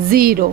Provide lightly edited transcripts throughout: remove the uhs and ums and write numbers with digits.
0।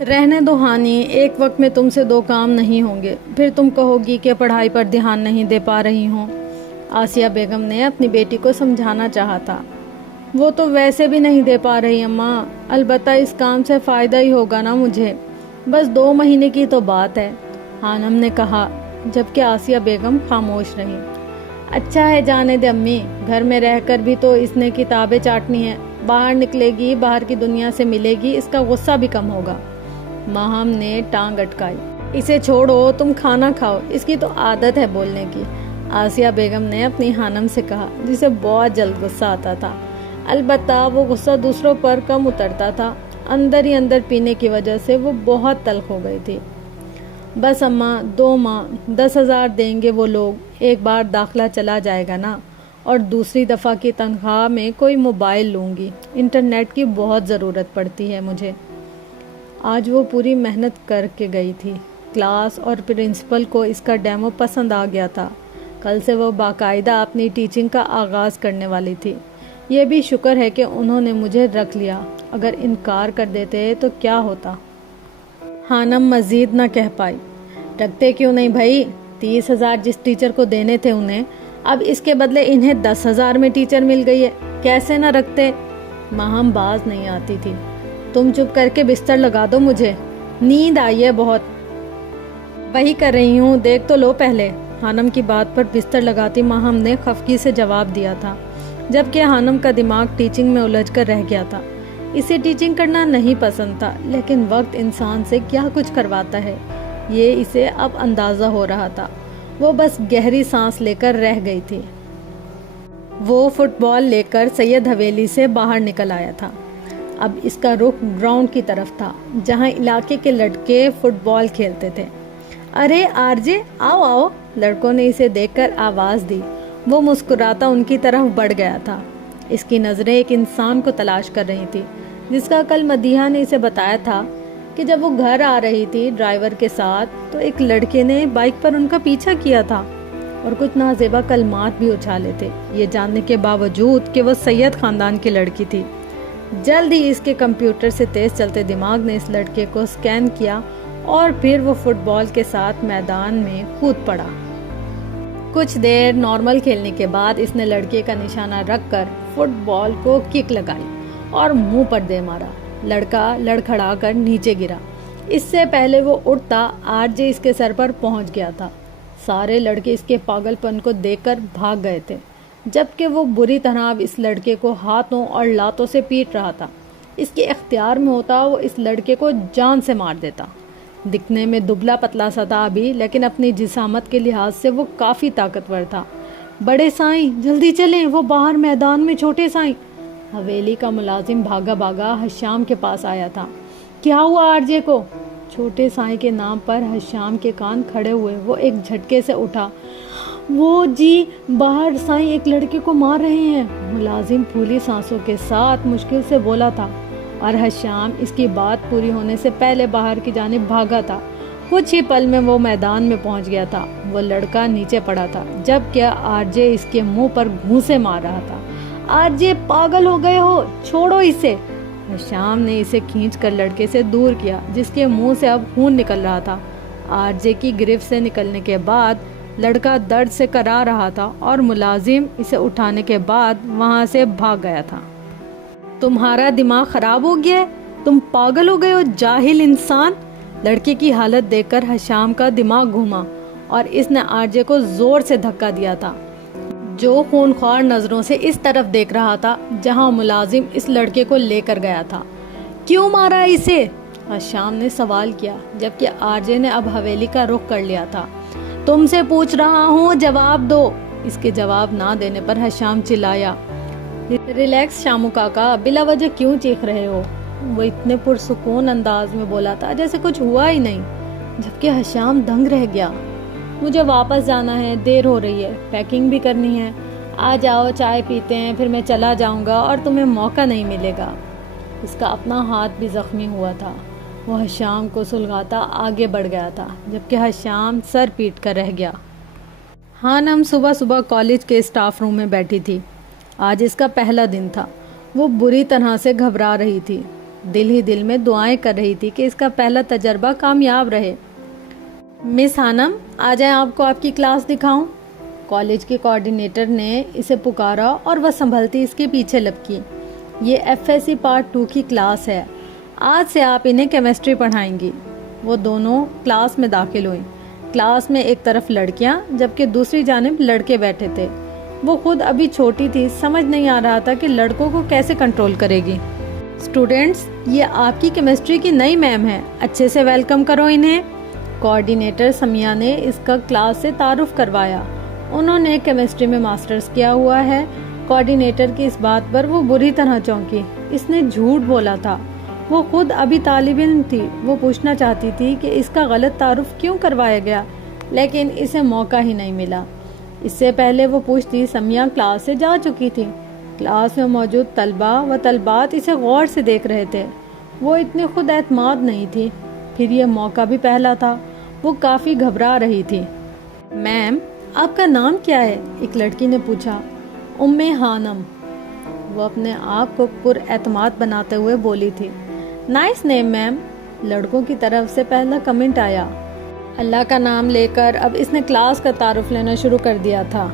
رہنے دو ہانی، ایک وقت میں تم سے 2 کام نہیں ہوں گے، پھر تم کہو گی کہ پڑھائی پر دھیان نہیں دے پا رہی ہوں۔ آسیہ بیگم نے اپنی بیٹی کو سمجھانا چاہا تھا۔ وہ تو ویسے بھی نہیں دے پا رہی اماں، البتہ اس کام سے فائدہ ہی ہوگا نا مجھے، بس 2 مہینے کی تو بات ہے، خانم نے کہا، جبکہ آسیہ بیگم خاموش رہی۔ اچھا ہے جانے دے امی، گھر میں رہ کر بھی تو اس نے کتابیں چاٹنی ہیں، باہر نکلے گی، باہر کی دنیا سے ملے گی، اس کا غصہ بھی کم ہوگا۔ ماہم نے ٹانگ اٹکائی۔ اسے چھوڑو، تم کھانا کھاؤ، اس کی تو عادت ہے بولنے کی، آسیہ بیگم نے اپنی خانم سے کہا، جسے بہت جلد غصہ آتا تھا۔ البتہ وہ غصہ دوسروں پر کم اترتا تھا، اندر ہی اندر پینے کی وجہ سے وہ بہت تلخ ہو گئی تھی۔ بس اماں 2 ماہ 10,000 دیں گے وہ لوگ، ایک بار داخلہ چلا جائے گا نا، اور دوسری دفعہ کی تنخواہ میں کوئی موبائل لوں گی، انٹرنیٹ کی بہت ضرورت پڑتی ہے مجھے۔ آج وہ پوری محنت کر کے گئی تھی، کلاس اور پرنسپل کو اس کا ڈیمو پسند آ گیا تھا، کل سے وہ باقاعدہ اپنی ٹیچنگ کا آغاز کرنے والی تھی۔ یہ بھی شکر ہے کہ انہوں نے مجھے رکھ لیا، اگر انکار کر دیتے تو کیا ہوتا۔ خانم مزید نہ کہہ پائی۔ رکھتے کیوں نہیں بھائی، 30,000 جس ٹیچر کو دینے تھے انہیں، اب اس کے بدلے انہیں 10,000 میں ٹیچر مل گئی ہے، کیسے نہ رکھتے۔ ماہم باز نہیں آتی تھی۔ تم چپ کر کے بستر لگا دو، مجھے نیند آئی ہے بہت۔ وہی کر رہی ہوں، دیکھ تو لو پہلے۔ خانم کی بات پر بستر لگاتی ماہم نے خفگی سے جواب دیا تھا، جبکہ خانم کا دماغ ٹیچنگ میں الجھ کر رہ گیا تھا۔ اسے ٹیچنگ کرنا نہیں پسند تھا، لیکن وقت انسان سے کیا کچھ کرواتا ہے، یہ اسے اب اندازہ ہو رہا تھا۔ وہ بس گہری سانس لے کر رہ گئی تھی۔ وہ فٹ بال لے کر سید حویلی سے باہر نکل آیا تھا۔ اب اس کا رخ گراؤنڈ کی طرف تھا، جہاں علاقے کے لڑکے فٹ بال کھیلتے تھے۔ ارے آرجے، آؤ آؤ، لڑکوں نے اسے دیکھ کر آواز دی۔ وہ مسکراتا ان کی طرف بڑھ گیا تھا۔ اس کی نظریں ایک انسان کو تلاش کر رہی تھی، جس کا کل مدیحہ نے اسے بتایا تھا کہ جب وہ گھر آ رہی تھی ڈرائیور کے ساتھ تو ایک لڑکے نے بائک پر ان کا پیچھا کیا تھا اور کچھ نازیبا کلمات بھی اچھالے تھے، یہ جاننے کے باوجود کہ وہ سید خاندان کی لڑکی تھی۔ جلد ہی اس کے کمپیوٹر سے تیز چلتے دماغ نے اس لڑکے کو سکین کیا اور پھر وہ فٹ بال کے ساتھ میدان میں کود پڑا۔ کچھ دیر نارمل کھیلنے کے بعد اس نے لڑکے کا نشانہ رکھ کر فٹ بال کو کک لگائی اور منہ پر دے مارا۔ لڑکا لڑکھڑا کر نیچے گرا۔ اس سے پہلے وہ اٹھتا آرجے اس کے سر پر پہنچ گیا تھا۔ سارے لڑکے اس کے پاگل پن کو دیکھ کر بھاگ گئے تھے، جبکہ وہ بری طرح اب اس لڑکے کو ہاتھوں اور لاتوں سے پیٹ رہا تھا۔ اس کے اختیار میں ہوتا وہ اس لڑکے کو جان سے مار دیتا۔ دکھنے میں دبلا پتلا سا تھا ابھی، لیکن اپنی جسامت کے لحاظ سے وہ کافی طاقتور تھا۔ بڑے سائیں جلدی چلیں، وہ باہر میدان میں چھوٹے سائیں۔ حویلی کا ملازم بھاگا بھاگا حشام کے پاس آیا تھا۔ کیا ہوا آرجے کو؟ چھوٹے سائیں کے نام پر حشام کے کان کھڑے ہوئے۔ وہ ایک جھٹکے سے اٹھا۔ وہ جی باہر سائیں ایک لڑکے کو مار رہے ہیں، ملازم پھولی سانسوں کے ساتھ مشکل سے بولا تھا، اور حشام اس کی بات پوری ہونے سے پہلے باہر کی جانب بھاگا تھا۔ کچھ ہی پل میں وہ میدان میں پہنچ گیا تھا۔ وہ لڑکا نیچے پڑا تھا، جبکہ آرجے اس کے منہ پر گھونسے مار رہا تھا۔ آرجے پاگل ہو گئے ہو، چھوڑو اسے۔ حشام نے اسے کھینچ کر لڑکے سے دور کیا، جس کے منہ سے اب خون نکل رہا تھا۔ آرجے کی گرفت سے نکلنے کے بعد لڑکا درد سے کرا رہا تھا اور ملازم اسے اٹھانے کے بعد وہاں سے بھاگ گیا تھا۔ تمہارا دماغ خراب ہو گیا ہے، تم پاگل ہو گئے ہو جاہل انسان۔ لڑکے کی حالت دیکھ کر حشام کا دماغ گھوما اور اس نے آرجے کو زور سے دھکا دیا تھا، جو خونخوار نظروں سے اس طرف دیکھ رہا تھا جہاں ملازم اس لڑکے کو لے کر گیا تھا۔ کیوں مارا اسے؟ حشام نے سوال کیا، جبکہ آرجے نے اب حویلی کا رخ کر لیا تھا۔ تم سے پوچھ رہا ہوں، جواب دو۔ اس کے جواب نہ دینے پر حشام چلایا، ریلیکس شامو کاکا، بلا وجہ کیوں چیخ رہے ہو؟ وہ اتنے پرسکون انداز میں بولا تھا جیسے کچھ ہوا ہی نہیں، جبکہ حشام دنگ رہ گیا۔ مجھے واپس جانا ہے، دیر ہو رہی ہے، پیکنگ بھی کرنی ہے۔ آ جاؤ چائے پیتے ہیں، پھر میں چلا جاؤں گا اور تمہیں موقع نہیں ملے گا۔ اس کا اپنا ہاتھ بھی زخمی ہوا تھا۔ وہ حشام کو سلگاتا آگے بڑھ گیا تھا، جبکہ حشام سر پیٹ کر رہ گیا۔ خانم صبح صبح کالج کے اسٹاف روم میں بیٹھی تھی۔ آج اس کا پہلا دن تھا۔ وہ بری طرح سے گھبرا رہی تھی۔ دل ہی دل میں دعائیں کر رہی تھی کہ اس کا پہلا تجربہ کامیاب رہے۔ مس ہانم، آ جائیں آپ کو آپ کی کلاس دکھاؤں۔ کالج کے کوآرڈینیٹر نے اسے پکارا اور وہ سنبھلتی اس کے پیچھے لپکی۔ یہ FSC پارٹ 2 کی کلاس ہے، آج سے آپ انہیں کیمسٹری پڑھائیں گی۔ وہ دونوں کلاس میں داخل ہوئیں۔ کلاس میں ایک طرف لڑکیاں جبکہ دوسری جانب لڑکے بیٹھے تھے۔ وہ خود ابھی چھوٹی تھی، سمجھ نہیں آ رہا تھا کہ لڑکوں کو کیسے کنٹرول کرے گی۔ اسٹوڈینٹس، یہ آپ کی کیمسٹری کی نئی میم ہے، اچھے سے ویلکم کرو انہیں۔ کوآرڈینیٹر سمیہ نے اس کا کلاس سے تعارف کروایا۔ انہوں نے کیمسٹری میں ماسٹرز کیا ہوا ہے۔ کوآرڈینیٹر کی اس بات پر وہ بری طرح چونکی۔ اس نے جھوٹ بولا تھا، وہ خود ابھی طالب علم تھی۔ وہ پوچھنا چاہتی تھی کہ اس کا غلط تعارف کیوں کروایا گیا، لیکن اسے موقع ہی نہیں ملا۔ اس سے پہلے وہ پوچھتی سمیہ کلاس سے جا چکی تھی۔ کلاس میں موجود طلبہ و طالبات اسے غور سے دیکھ رہے تھے۔ وہ اتنی خود اعتماد نہیں تھی، پھر یہ موقع بھی پہلا تھا۔ وہ کافی گھبرا رہی تھی۔ میم، آپ کا نام کیا ہے؟ ایک لڑکی نے پوچھا۔ ہانم، وہ اپنے آپ کو پر اعتماد بناتے ہوئے بولی تھی۔ نائس نیم میم، لڑکوں کی طرف سے پہلا کمنٹ آیا۔ اللہ کا نام لے کر اب اس نے کلاس کا تعارف لینا شروع کر دیا تھا۔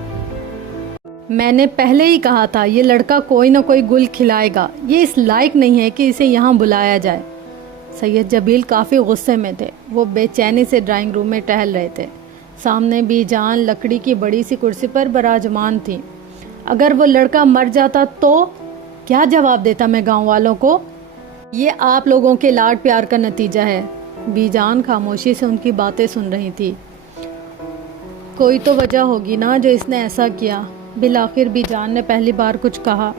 میں نے پہلے ہی کہا تھا یہ لڑکا کوئی نہ کوئی گل کھلائے گا، یہ اس لائق نہیں ہے کہ اسے یہاں بلایا جائے۔ سید جبیل کافی غصے میں تھے۔ وہ بے چینی سے ڈرائنگ روم میں ٹہل رہے تھے۔ سامنے بی جان لکڑی کی بڑی سی کرسی پر براجمان تھی۔ اگر وہ لڑکا مر جاتا تو کیا جواب دیتا میں گاؤں والوں کو؟ یہ آپ لوگوں کے لاڈ پیار کا نتیجہ ہے۔ بی جان خاموشی سے ان کی باتیں سن رہی تھی۔ کوئی تو وجہ ہوگی نا جو اس نے ایسا کیا۔ بالآخر بی جان نے پہلی بار کچھ کہا۔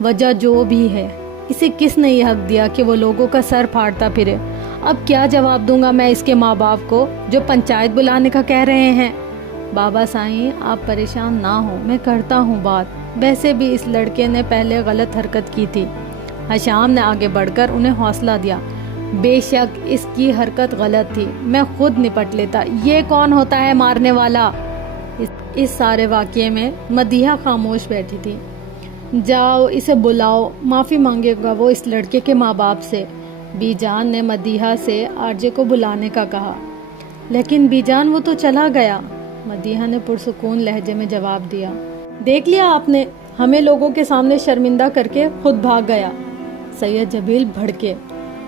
وجہ جو بھی ہے، اسے کس نے یہ حق دیا کہ وہ لوگوں کا سر پھاڑتا پھرے؟ اب کیا جواب دوں گا میں اس کے ماں باپ کو جو پنچایت بلانے کا کہہ رہے ہیں؟ بابا سائیں، آپ پریشان نہ ہوں، میں کرتا ہوں بات۔ ویسے بھی اس لڑکے نے پہلے غلط حرکت کی تھی۔ حشام نے آگے بڑھ کر انہیں حوصلہ دیا۔ بے شک اس کی حرکت غلط تھی، میں خود نپٹ لیتا۔ یہ کون ہوتا ہے مارنے والا؟ اس سارے واقعے میں مدیحہ خاموش بیٹھی تھی۔ جاؤ اسے بلاؤ، معافی مانگے گا وہ اس لڑکے کے ماں باپ سے۔ بی جان نے مدیحہ سے آرجے کو بلانے کا کہا۔ لیکن بی جان وہ تو چلا گیا، مدیحہ نے پرسکون لہجے میں جواب دیا۔ دیکھ لیا آپ نے، ہمیں لوگوں کے سامنے شرمندہ کر کے خود بھاگ گیا۔ سید جبیل بھڑکے۔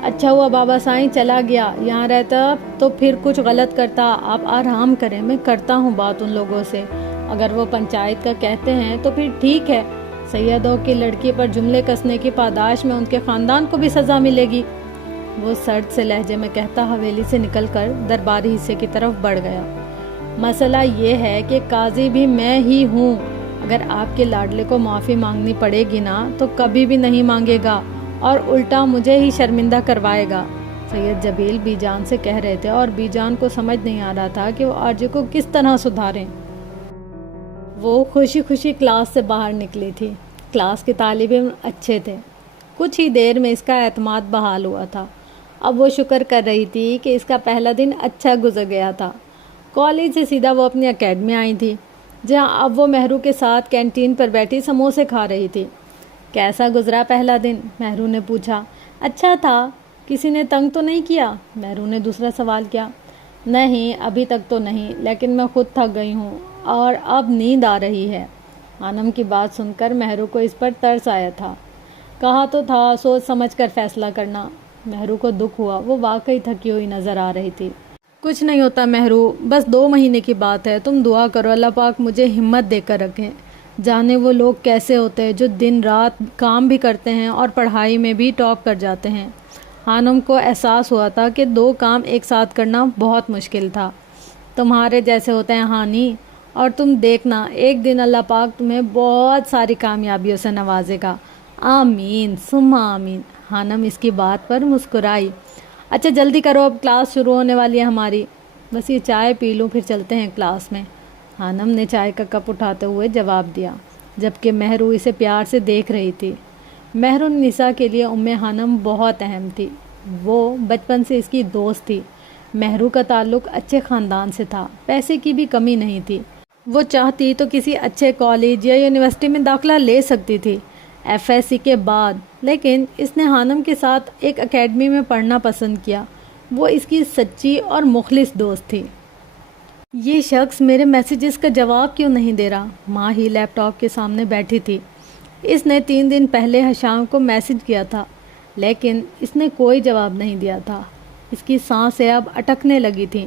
اچھا ہوا بابا سائیں چلا گیا، یہاں رہتا تو پھر کچھ غلط کرتا۔ آپ آرام کریں، میں کرتا ہوں بات ان لوگوں سے۔ اگر وہ پنچایت کا کہتے ہیں تو پھر ٹھیک ہے، سیدوں کی لڑکی پر جملے کسنے کی پاداش میں ان کے خاندان کو بھی سزا ملے گی۔ وہ سرد سے لہجے میں کہتا حویلی سے نکل کر درباری حصے کی طرف بڑھ گیا۔ مسئلہ یہ ہے کہ قاضی بھی میں ہی ہوں۔ اگر آپ کے لاڈلے کو معافی مانگنی پڑے گی نا تو کبھی بھی نہیں مانگے گا اور الٹا مجھے ہی شرمندہ کروائے گا، سید جبیل بی جان سے کہہ رہے تھے، اور بی جان کو سمجھ نہیں آ رہا تھا کہ وہ آرجے کو کس طرح سدھاریں۔ وہ خوشی خوشی کلاس سے باہر نکلی تھی۔ کلاس کے طالب علم اچھے تھے۔ کچھ ہی دیر میں اس کا اعتماد بحال ہوا تھا۔ اب وہ شکر کر رہی تھی کہ اس کا پہلا دن اچھا گزر گیا تھا۔ کالج سے سیدھا وہ اپنی اکیڈمی آئی تھی، جہاں اب وہ مہرو کے ساتھ کینٹین پر بیٹھی سموسے کھا رہی تھی۔ کیسا گزرا پہلا دن؟ مہرو نے پوچھا۔ اچھا تھا، کسی نے تنگ تو نہیں کیا؟ مہرو نے دوسرا سوال کیا۔ نہیں، ابھی تک تو نہیں، لیکن میں خود تھک گئی ہوں اور اب نیند آ رہی ہے۔ آنم کی بات سن کر مہرو کو اس پر ترس آیا تھا۔ کہا تو تھا سوچ سمجھ کر فیصلہ کرنا۔ مہرو کو دکھ ہوا، وہ واقعی تھکی ہوئی نظر آ رہی تھی۔ کچھ نہیں ہوتا مہرو، بس 2 مہینے کی بات ہے، تم دعا کرو اللہ پاک مجھے ہمت دے کر رکھیں۔ جانے وہ لوگ کیسے ہوتے ہیں جو دن رات کام بھی کرتے ہیں اور پڑھائی میں بھی ٹاپ کر جاتے ہیں۔ خانم کو احساس ہوا تھا کہ 2 کام ایک ساتھ کرنا بہت مشکل تھا۔ تمہارے جیسے ہوتے ہیں ہانی، اور تم دیکھنا ایک دن اللہ پاک تمہیں بہت ساری کامیابیوں سے نوازے گا۔ آمین ثم آمین۔ خانم اس کی بات پر مسکرائی۔ اچھا جلدی کرو، اب کلاس شروع ہونے والی ہے ہماری۔ بس یہ چائے پی لوں پھر چلتے ہیں کلاس میں۔ خانم نے چائے کا کپ اٹھاتے ہوئے جواب دیا، جبکہ مہرو اسے پیار سے دیکھ رہی تھی۔ مہرو نساء کے لیے خانم بہت اہم تھی۔ وہ بچپن سے اس کی دوست تھی۔ مہرو کا تعلق اچھے خاندان سے تھا، پیسے کی بھی کمی نہیں تھی۔ وہ چاہتی تو کسی اچھے کالج یا یونیورسٹی میں داخلہ لے سکتی تھی، FSC کے بعد، لیکن اس نے حانم کے ساتھ ایک اکیڈمی میں پڑھنا پسند کیا۔ وہ اس کی سچی اور مخلص دوست تھی۔ یہ شخص میرے میسیجز کا جواب کیوں نہیں دے رہا؟ ماں ہی لیپ ٹاپ کے سامنے بیٹھی تھی۔ اس نے 3 دن پہلے حشام کو میسیج کیا تھا، لیکن اس نے کوئی جواب نہیں دیا تھا۔ اس کی سانسیں اب اٹکنے لگی تھیں۔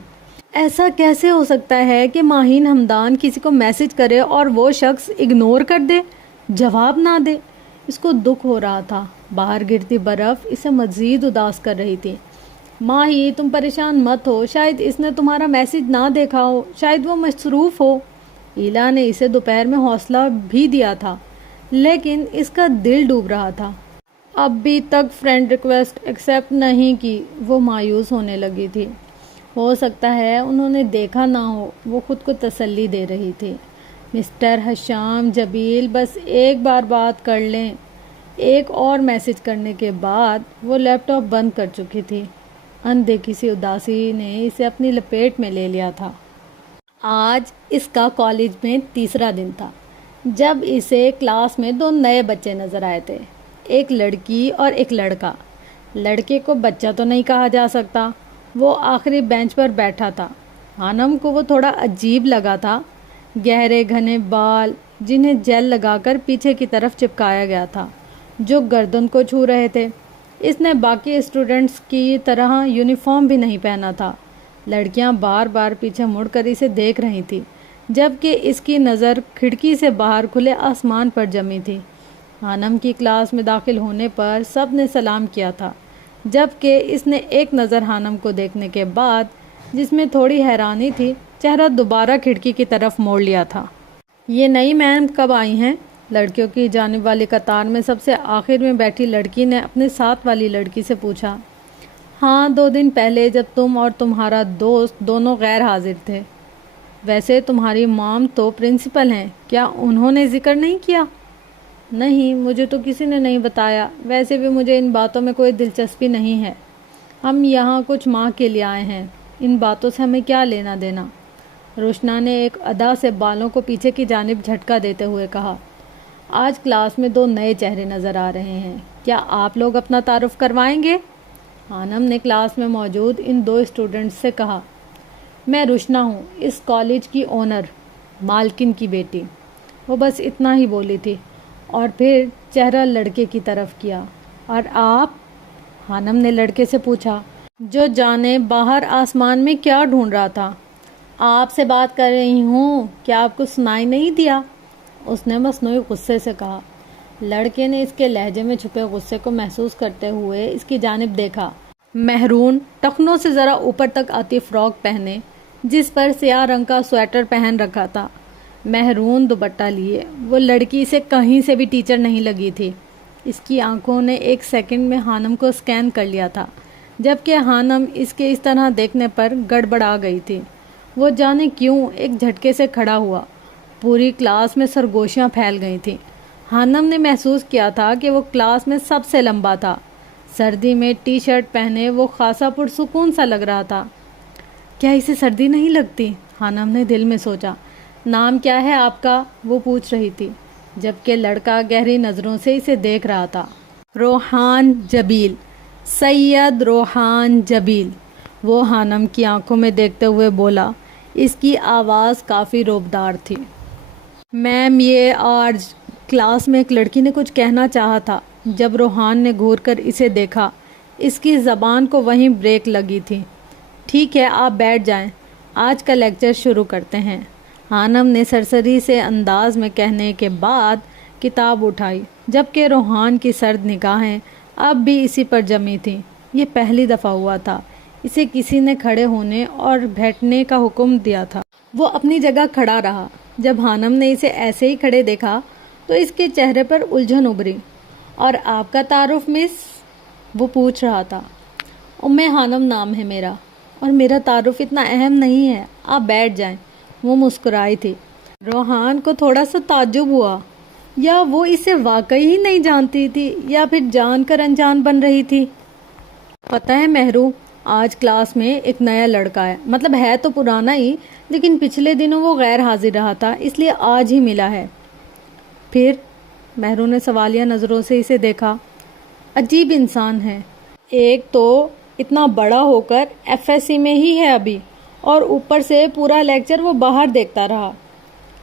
ایسا کیسے ہو سکتا ہے کہ ماہین حمدان کسی کو میسیج کرے اور وہ شخص اگنور کر دے، جواب نہ دے؟ اس کو دکھ ہو رہا تھا۔ باہر گرتی برف اسے مزید اداس کر رہی تھی۔ ماہی، تم پریشان مت ہو، شاید اس نے تمہارا میسیج نہ دیکھا ہو، شاید وہ مصروف ہو۔ ایلا نے اسے دوپہر میں حوصلہ بھی دیا تھا، لیکن اس کا دل ڈوب رہا تھا۔ ابھی تک فرینڈ ریکویسٹ ایکسیپٹ نہیں کی۔ وہ مایوس ہونے لگی تھی۔ ہو سکتا ہے انہوں نے دیکھا نہ ہو، وہ خود کو تسلی دے رہی تھی۔ مسٹر حشام جبیل، بس ایک بار بات کر لیں۔ ایک اور میسیج کرنے کے بعد وہ لیپ ٹاپ بند کر چکی تھی۔ اندیکھی سی اداسی نے اسے اپنی لپیٹ میں لے لیا تھا۔ آج اس کا کالج میں تیسرا دن تھا جب اسے کلاس میں 2 نئے بچے نظر آئے تھے، ایک لڑکی اور ایک لڑکا۔ لڑکے کو بچہ تو نہیں کہا جا سکتا، وہ آخری بینچ پر بیٹھا تھا۔ حانم کو وہ تھوڑا عجیب لگا تھا۔ گہرے گھنے بال جنہیں جیل لگا کر پیچھے کی طرف چپکایا گیا تھا، جو گردن کو چھو رہے تھے۔ اس نے باقی اسٹوڈنٹس کی طرح یونیفارم بھی نہیں پہنا تھا۔ لڑکیاں بار بار پیچھے مڑ کر اسے دیکھ رہی تھی، جبکہ اس کی نظر کھڑکی سے باہر کھلے آسمان پر جمی تھی۔ حانم کی کلاس میں داخل ہونے پر سب نے سلام کیا تھا، جبکہ اس نے ایک نظر حانم کو دیکھنے کے بعد، جس میں تھوڑی حیرانی تھی، چہرہ دوبارہ کھڑکی کی طرف موڑ لیا تھا۔ یہ نئی میم کب آئی ہیں؟ لڑکیوں کی جانب والی قطار میں سب سے آخر میں بیٹھی لڑکی نے اپنے ساتھ والی لڑکی سے پوچھا۔ ہاں، 2 دن پہلے جب تم اور تمہارا دوست دونوں غیر حاضر تھے۔ ویسے تمہاری مام تو پرنسپل ہیں، کیا انہوں نے ذکر نہیں کیا؟ نہیں، مجھے تو کسی نے نہیں بتایا۔ ویسے بھی مجھے ان باتوں میں کوئی دلچسپی نہیں ہے۔ ہم یہاں کچھ ماہ کے لیے آئے ہیں، ان باتوں سے ہمیں کیا لینا دینا؟ روشنا نے ایک ادا سے بالوں کو پیچھے کی جانب جھٹکا دیتے ہوئے کہا۔ آج کلاس میں 2 نئے چہرے نظر آ رہے ہیں، کیا آپ لوگ اپنا تعارف کروائیں گے؟ حانم نے کلاس میں موجود ان 2 اسٹوڈنٹس سے کہا۔ میں روشنا ہوں، اس کالج کی اونر، مالکن کی بیٹی۔ وہ بس اتنا ہی بولی تھی اور پھر چہرہ لڑکے کی طرف کیا۔ اور آپ؟ حانم نے لڑکے سے پوچھا، جو جانے باہر آسمان میں کیا ڈھونڈ رہا تھا۔ آپ سے بات کر رہی ہوں، کیا آپ کو سنائی نہیں دیا؟ اس نے مصنوعی غصے سے کہا۔ لڑکے نے اس کے لہجے میں چھپے غصے کو محسوس کرتے ہوئے اس کی جانب دیکھا۔ مہرون ٹخنوں سے ذرا اوپر تک آتی فراک پہنے، جس پر سیاہ رنگ کا سویٹر پہن رکھا تھا، مہرون دوپٹہ لیے، وہ لڑکی سے کہیں سے بھی ٹیچر نہیں لگی تھی۔ اس کی آنکھوں نے ایک سیکنڈ میں حانم کو سکین کر لیا تھا، جبکہ حانم اس کے اس طرح دیکھنے پر گڑبڑا گئی تھی۔ وہ جانے کیوں ایک جھٹکے سے کھڑا ہوا۔ پوری کلاس میں سرگوشیاں پھیل گئی تھیں۔ حانم نے محسوس کیا تھا کہ وہ کلاس میں سب سے لمبا تھا۔ سردی میں ٹی شرٹ پہنے وہ خاصا پرسکون سا لگ رہا تھا۔ کیا اسے سردی نہیں لگتی؟ حانم نے دل میں سوچا۔ نام کیا ہے آپ کا؟ وہ پوچھ رہی تھی، جبکہ لڑکا گہری نظروں سے اسے دیکھ رہا تھا۔ روحان جبیل، سید روحان جبیل، وہ حانم کی آنکھوں میں دیکھتے ہوئے بولا۔ اس کی آواز کافی روبدار تھی۔ میم، یہ آج کلاس میں ایک لڑکی نے کچھ کہنا چاہا تھا۔ جب روحان نے گھور کر اسے دیکھا، اس کی زبان کو وہیں بریک لگی تھی۔ ٹھیک ہے، آپ بیٹھ جائیں، آج کا لیکچر شروع کرتے ہیں، حانم نے سرسری سے انداز میں کہنے کے بعد کتاب اٹھائی، جبکہ روحان کی سرد نگاہیں اب بھی اسی پر جمی تھیں۔ یہ پہلی دفعہ ہوا تھا اسے کسی نے کھڑے ہونے اور بیٹھنے کا حکم دیا تھا۔ وہ اپنی جگہ کھڑا رہا۔ جب حانم نے اسے ایسے ہی کھڑے دیکھا تو اس کے چہرے پر الجھن ابھری۔ اور آپ کا تعارف مس؟ وہ پوچھ رہا تھا۔ حانم نام ہے میرا، اور میرا تعارف اتنا اہم نہیں ہے، آپ بیٹھ جائیں۔ وہ مسکرائی تھی۔ روحان کو تھوڑا سا تعجب ہوا، یا وہ اسے واقعی ہی نہیں جانتی تھی یا پھر جان کر انجان بن رہی تھی۔ پتہ ہے مہرو، آج کلاس میں ایک نیا لڑکا ہے، مطلب ہے تو پرانا ہی، لیکن پچھلے دنوں وہ غیر حاضر رہا تھا، اس لیے آج ہی ملا ہے۔ پھر مہرو نے سوالیہ نظروں سے اسے دیکھا۔ عجیب انسان ہے، ایک تو اتنا بڑا ہو کر FSC میں ہی ہے ابھی، اور اوپر سے پورا لیکچر وہ باہر دیکھتا رہا۔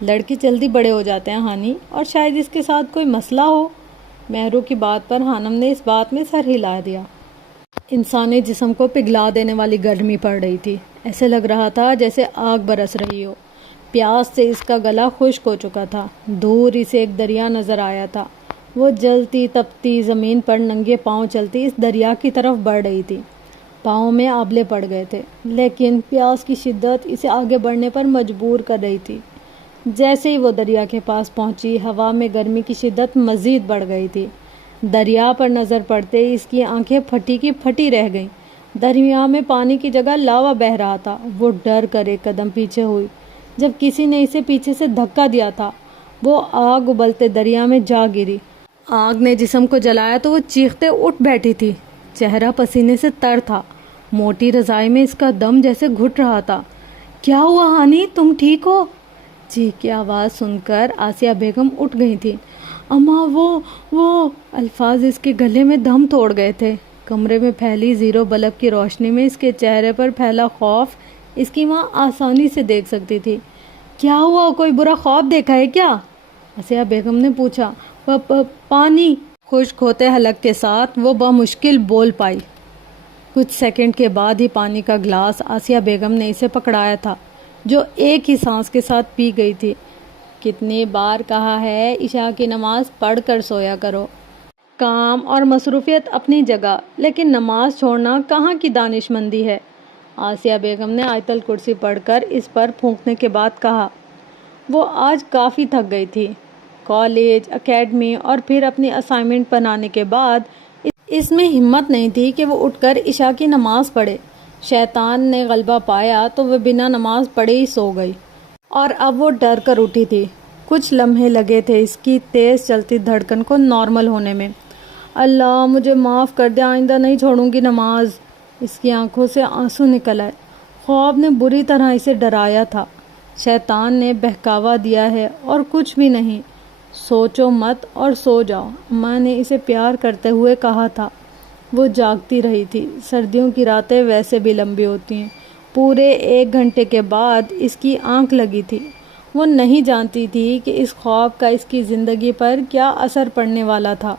لڑکے جلدی بڑے ہو جاتے ہیں ہانی، اور شاید اس کے ساتھ کوئی مسئلہ ہو۔ مہرو کی بات پر حانم نے اس بات میں سر ہلا دیا۔ انسانی جسم کو پگھلا دینے والی گرمی پڑ رہی تھی، ایسے لگ رہا تھا جیسے آگ برس رہی ہو۔ پیاس سے اس کا گلا خشک ہو چکا تھا۔ دور اسے ایک دریا نظر آیا تھا، وہ جلتی تپتی زمین پر ننگے پاؤں چلتی اس دریا کی طرف بڑھ رہی تھی۔ پاؤں میں آبلے پڑ گئے تھے، لیکن پیاس کی شدت اسے آگے بڑھنے پر مجبور کر رہی تھی۔ جیسے ہی وہ دریا کے پاس پہنچی، ہوا میں گرمی کی شدت مزید بڑھ گئی تھی۔ دریا پر نظر پڑتے اس کی آنکھیں پھٹی کی پھٹی رہ گئیں۔ دریا میں پانی کی جگہ لاوا بہہ رہا تھا۔ وہ ڈر کر ایک قدم پیچھے ہوئی جب کسی نے اسے پیچھے سے دھکا دیا تھا۔ وہ آگ ابلتے دریا میں جا گری۔ آگ نے جسم کو جلایا تو وہ چیختے اٹھ بیٹھی تھی۔ چہرہ پسینے سے تر تھا، موٹی رضائی میں اس کا دم جیسے گھٹ رہا تھا۔ کیا ہوا ہانی، تم ٹھیک ہو؟ چیخ کی آواز سن کر آسیہ بیگم اٹھ گئی تھی۔ اماں وہ الفاظ اس کے گلے میں دم توڑ گئے تھے۔ کمرے میں پھیلی زیرو بلب کی روشنی میں اس کے چہرے پر پھیلا خوف اس کی ماں آسانی سے دیکھ سکتی تھی۔ کیا ہوا، کوئی برا خواب دیکھا ہے کیا؟ آسیہ بیگم نے پوچھا۔ پانی، خشک ہوتے حلق کے ساتھ وہ بمشکل بول پائی۔ کچھ سیکنڈ کے بعد ہی پانی کا گلاس آسیہ بیگم نے اسے پکڑایا تھا، جو ایک ہی سانس کے ساتھ پی گئی تھی۔ کتنی بار کہا ہے عشاء کی نماز پڑھ کر سویا کرو۔ کام اور مصروفیت اپنی جگہ، لیکن نماز چھوڑنا کہاں کی دانش مندی ہے؟ آسیہ بیگم نے آیت الکرسی پڑھ کر اس پر پھونکنے کے بعد کہا۔ وہ آج کافی تھک گئی تھی۔ کالج، اکیڈمی اور پھر اپنی اسائنمنٹ بنانے کے بعد اس میں ہمت نہیں تھی کہ وہ اٹھ کر عشاء کی نماز پڑھے۔ شیطان نے غلبہ پایا تو وہ بنا نماز پڑھے ہی سو گئی، اور اب وہ ڈر کر اٹھی تھی۔ کچھ لمحے لگے تھے اس کی تیز چلتی دھڑکن کو نارمل ہونے میں۔ اللہ مجھے معاف کر دے، آئندہ نہیں چھوڑوں گی نماز۔ اس کی آنکھوں سے آنسو نکل آئے۔ خواب نے بری طرح اسے ڈرایا تھا۔ شیطان نے بہکاوا دیا ہے اور کچھ بھی نہیں۔ سوچو مت اور سو جاؤ، ماں نے اسے پیار کرتے ہوئے کہا تھا۔ وہ جاگتی رہی تھی۔ سردیوں کی راتیں ویسے بھی لمبی ہوتی ہیں۔ پورے 1 گھنٹے کے بعد اس کی آنکھ لگی تھی۔ وہ نہیں جانتی تھی کہ اس خواب کا اس کی زندگی پر کیا اثر پڑنے والا تھا۔